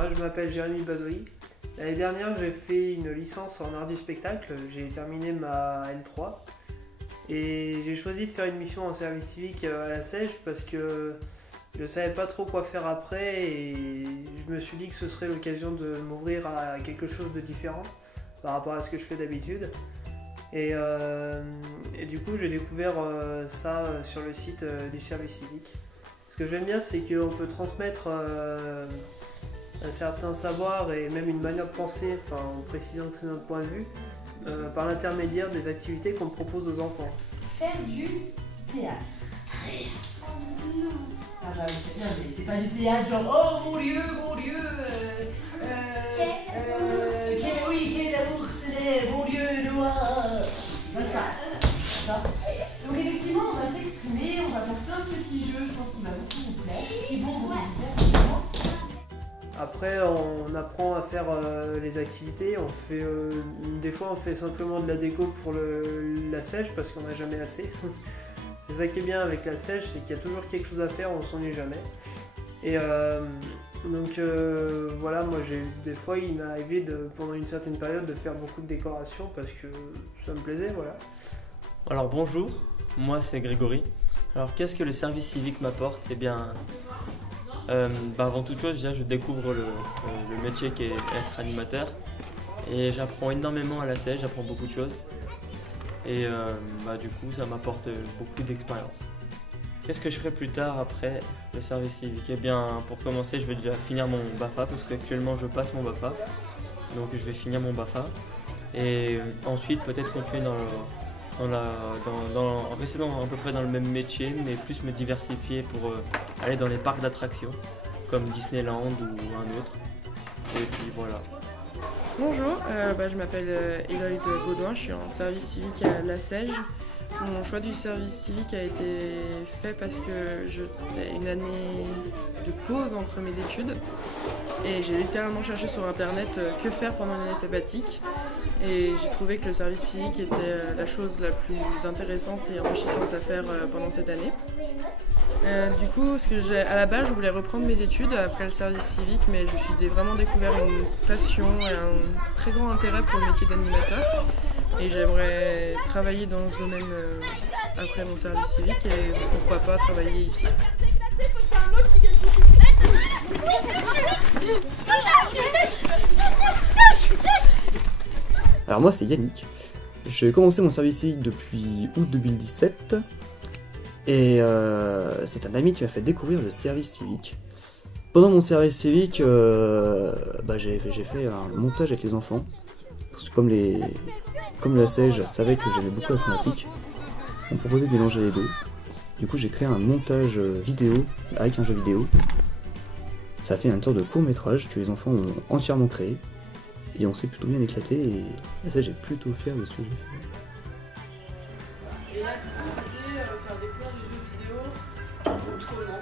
Moi, je m'appelle Jérémy Bazoï. L'année dernière, j'ai fait une licence en art du spectacle. J'ai terminé ma L3 et j'ai choisi de faire une mission en service civique à la Seiche parce que je ne savais pas trop quoi faire après et je me suis dit que ce serait l'occasion de m'ouvrir à quelque chose de différent par rapport à ce que je fais d'habitude. Et du coup, j'ai découvert ça sur le site du service civique. Ce que j'aime bien, c'est qu'on peut transmettre un certain savoir et même une manière de penser, enfin, en précisant que c'est notre point de vue, par l'intermédiaire des activités qu'on propose aux enfants. Faire du théâtre. Ah bah, c'est pas du théâtre genre oh mon Dieu, quel amour célèbre, mon Dieu noir. Voilà ça. Donc effectivement, on va s'exprimer, on va faire plein de petits jeux, je pense qu'il va beaucoup vous plaire. Ils vont vous plaire. Après, on apprend à faire les activités. On fait, des fois, on fait simplement de la déco pour la sèche parce qu'on n'a jamais assez. C'est ça qui est bien avec la sèche, c'est qu'il y a toujours quelque chose à faire, on ne s'ennuie jamais. Et donc voilà, moi des fois il m'est arrivé pendant une certaine période de faire beaucoup de décorations parce que ça me plaisait, voilà. Alors bonjour, moi c'est Grégory. Alors qu'est-ce que le service civique m'apporte? Eh bien, avant toute chose, déjà, je découvre le métier qui est être animateur et j'apprends énormément à la Seiche, j'apprends beaucoup de choses et du coup ça m'apporte beaucoup d'expérience. Qu'est-ce que je ferai plus tard après le service civique? Eh bien, pour commencer, je vais déjà finir mon BAFA parce qu'actuellement je passe mon BAFA, donc je vais finir mon BAFA et ensuite peut-être continuer rester à peu près dans le même métier, mais plus me diversifier pour aller dans les parcs d'attractions comme Disneyland ou un autre. Et puis voilà. Bonjour, je m'appelle Héloïde Baudouin, je suis en service civique à La Seiche. Mon choix du service civique a été fait parce que j'étais une année de pause entre mes études et j'ai littéralement cherché sur internet que faire pendant une année sabbatique et j'ai trouvé que le service civique était la chose la plus intéressante et enrichissante à faire pendant cette année. Du coup, à la base, je voulais reprendre mes études après le service civique, mais je suis vraiment découvert une passion et un très grand intérêt pour le métier d'animateur. Et j'aimerais travailler dans ce domaine après mon service civique et pourquoi pas travailler ici. Alors moi c'est Yannick, j'ai commencé mon service civique depuis août 2017 et c'est un ami qui m'a fait découvrir le service civique. Pendant mon service civique, j'ai fait un montage avec les enfants, parce que comme la Seiche savait que j'aimais beaucoup l'informatique, on me proposait de mélanger les deux. Du coup j'ai créé un montage vidéo avec un jeu vidéo. Ça a fait une sorte de court métrage que les enfants ont entièrement créé. Et on s'est plutôt bien éclaté et ça j'ai plutôt fier de ce que j'ai fait. Et là, tu peux faire découvrir des jeux vidéo autrement.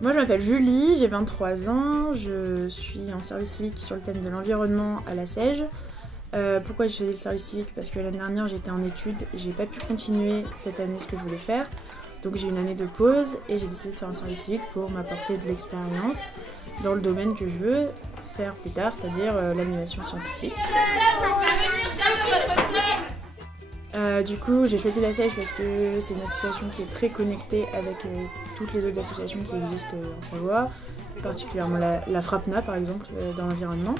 Moi je m'appelle Julie, j'ai 23 ans, je suis en service civique sur le thème de l'environnement à la Seiche. Pourquoi j'ai choisi le service civique? Parce que l'année dernière j'étais en études, j'ai pas pu continuer cette année ce que je voulais faire. Donc j'ai eu une année de pause et j'ai décidé de faire un service civique pour m'apporter de l'expérience dans le domaine que je veux faire plus tard, c'est-à-dire l'animation scientifique. Du coup j'ai choisi la Seiche parce que c'est une association qui est très connectée avec toutes les autres associations qui existent en Savoie, particulièrement la FRAPNA par exemple dans l'environnement.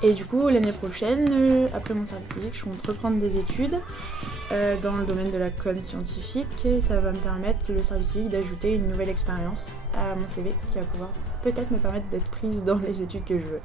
Et du coup, l'année prochaine, après mon service civique, je compte reprendre des études dans le domaine de la com scientifique et ça va me permettre, le service civique, d'ajouter une nouvelle expérience à mon CV qui va pouvoir peut-être me permettre d'être prise dans les études que je veux.